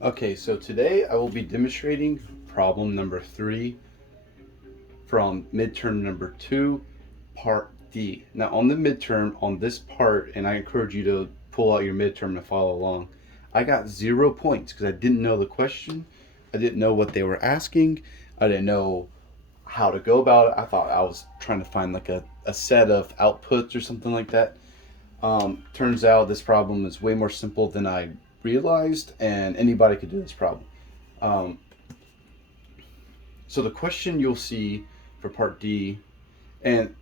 Okay, so today I will be demonstrating problem number 3 from midterm number 2, part D. Now on the midterm, on this part, and I encourage you to pull out your midterm and follow along, I got 0 points because I didn't know the question. I didn't know what they were asking. I didn't know how to go about it. I thought I was trying to find like a set of outputs or something like that. Turns out this problem is way more simple than I realized, and anybody could do this problem. Um, so the question you'll see for part D, and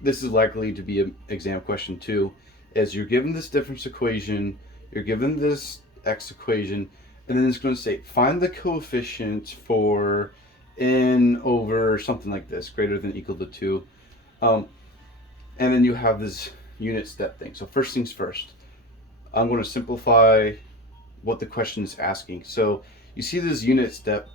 this is likely to be an exam question too, is you're given this difference equation, you're given this x equation, and then it's going to say find the coefficient for n over something like this, greater than or equal to 2. Um, and then you have this unit step thing. So first things first, I'm going to simplify what the question is asking. So you see this unit step.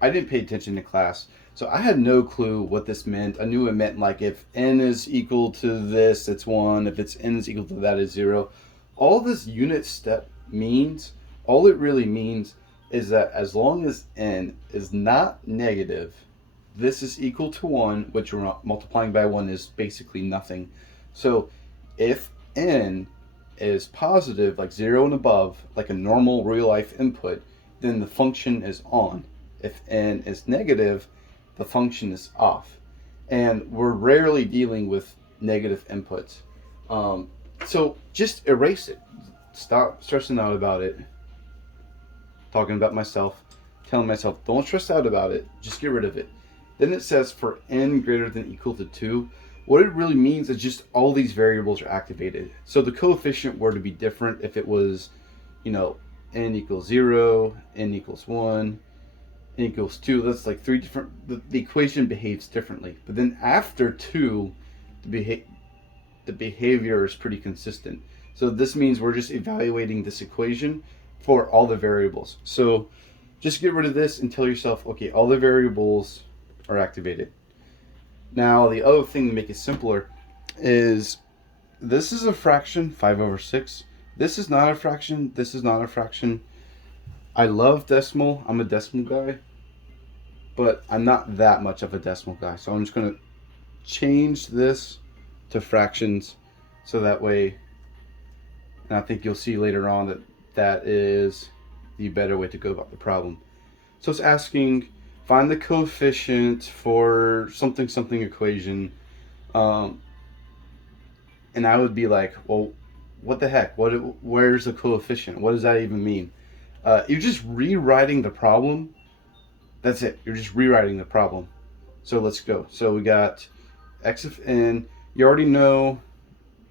I didn't pay attention to class, so I had no clue what this meant. I knew it meant like if n is equal to this, it's 1. If it's n is equal to that, it's 0. All this unit step means, all it really means is that as long as n is not negative, this is equal to 1, which we're multiplying by 1 is basically nothing. So if n is positive, like 0 and above, like a normal real life input, then the function is on. If n is negative, the function is off. And we're rarely dealing with negative inputs. So just erase it. Stop stressing out about it. Talking about myself, telling myself, don't stress out about it. Just get rid of it. Then it says for n greater than or equal to 2. What it really means is just all these variables are activated. So the coefficient were to be different if it was, n equals 0, n equals 1, n equals 2. That's like three different, the equation behaves differently. But then after 2, the behavior is pretty consistent. So this means we're just evaluating this equation for all the variables. So just get rid of this and tell yourself, okay, all the variables are activated. Now, the other thing to make it simpler is this is a fraction, 5 over 6. This is not a fraction. This is not a fraction. I love decimal. I'm a decimal guy, but I'm not that much of a decimal guy. So I'm just going to change this to fractions so that way, and I think you'll see later on that that is the better way to go about the problem. So it's asking, find the coefficient for something something equation. And I would be like, well, what the heck? Where's the coefficient? What does that even mean? You're just rewriting the problem. That's it. You're just rewriting the problem. So let's go. So we got x of n. You already know.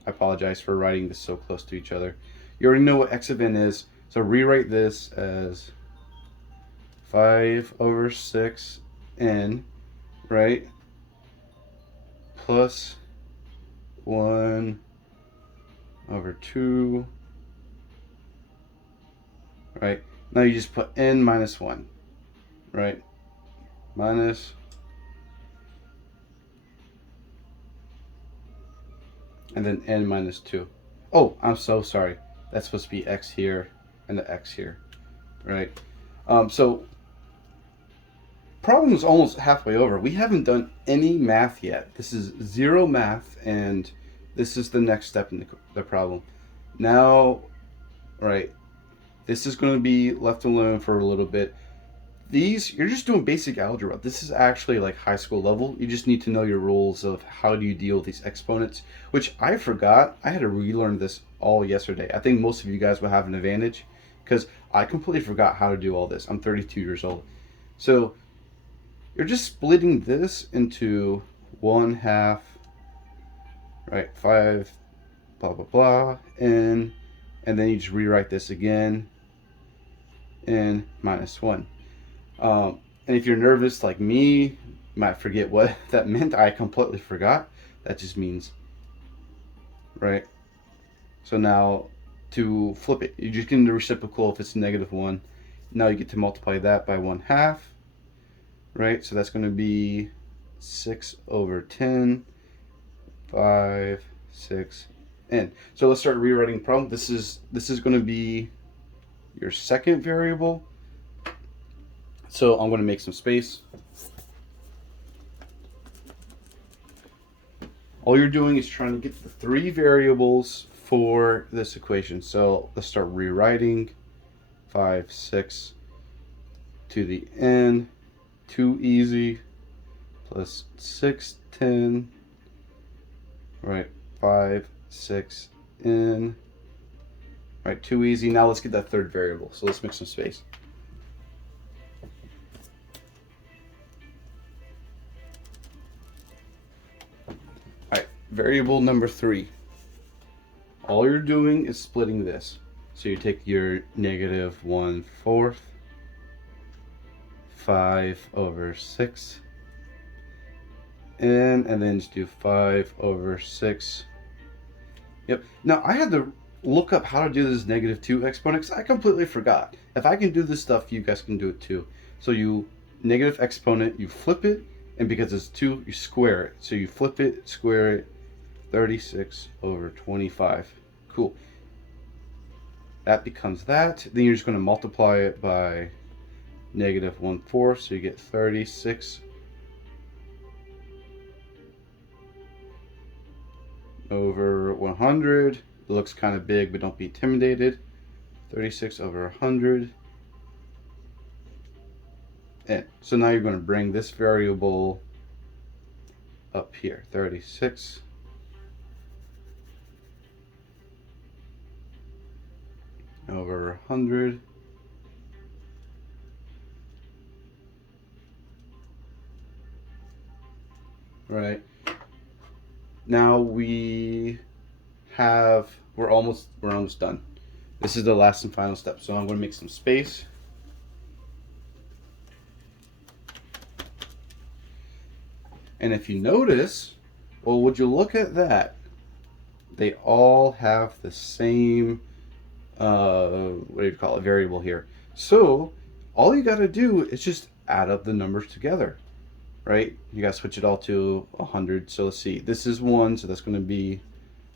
I apologize for writing this so close to each other. You already know what x of n is. So rewrite this as 5 over 6 n, right? Plus 1 over 2, right? Now you just put n minus 1, right? Minus, and then n minus 2. Oh, I'm so sorry. That's supposed to be x here and the x here, right? So problem is almost halfway over. We haven't done any math yet. This is 0 math, and this is the next step in the problem. Now, right, this is going to be left alone for a little bit. These, you're just doing basic algebra. This is actually like high school level. You just need to know your rules of how do you deal with these exponents, which I forgot. I had to relearn this all yesterday. I think most of you guys will have an advantage because I completely forgot how to do all this. I'm 32 years old. So you're just splitting this into 1/2, right, 5, blah, blah, blah, and then you just rewrite this again, n minus 1. And if you're nervous like me, you might forget what that meant. I completely forgot. That just means, right? So now to flip it, you just get the reciprocal if it's -1. Now you get to multiply that by 1/2, right? So that's going to be 6 over 10, 5, 6, n. So let's start rewriting the problem. This is going to be your second variable. So I'm going to make some space. All you're doing is trying to get the three variables for this equation. So let's start rewriting 5, 6 to the n, too easy, plus 6, 10, right, 5, 6, n, right, too easy. Now let's get that third variable. So let's make some space. Alright, variable number 3. All you're doing is splitting this. So you take your negative 1/4, 5/6, and then just do 5/6. Yep. Now I had to look up how to do this -2 exponent because I completely forgot. If I can do this stuff, you guys can do it too. So you negative exponent, you flip it, and because it's 2, you square it. So you flip it, square it, 36/25. Cool. That becomes that. Then you're just going to multiply it by negative 1/4, so you get 36 over 100. It looks kind of big, but don't be intimidated. 36 over 100. And so now you're going to bring this variable up here, 36 over 100. Right. Now we're almost done. This is the last and final step. So I'm going to make some space. And if you notice, well, would you look at that? They all have the same, what do you call it, variable here. So all you got to do is just add up the numbers together, right? You got to switch it all to 100. So let's see, this is 1, so that's going to be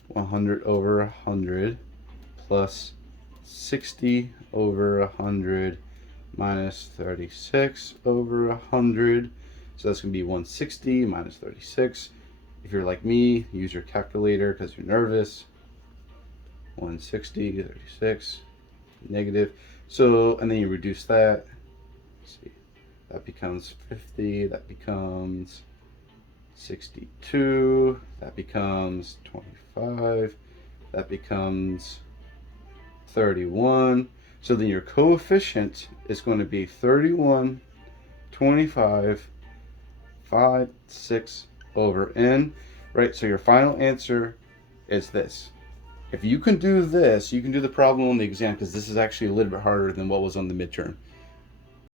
100 over 100 plus 60 over 100 minus 36 over 100. So that's going to be 160 minus 36. If you're like me, use your calculator because you're nervous. 160, 36, negative. So, and then you reduce that. Let's see, that becomes 50, that becomes 62, that becomes 25, that becomes 31. So then your coefficient is going to be 31, 25, 5, 6 over n, right? So your final answer is this. If you can do this, you can do the problem on the exam because this is actually a little bit harder than what was on the midterm.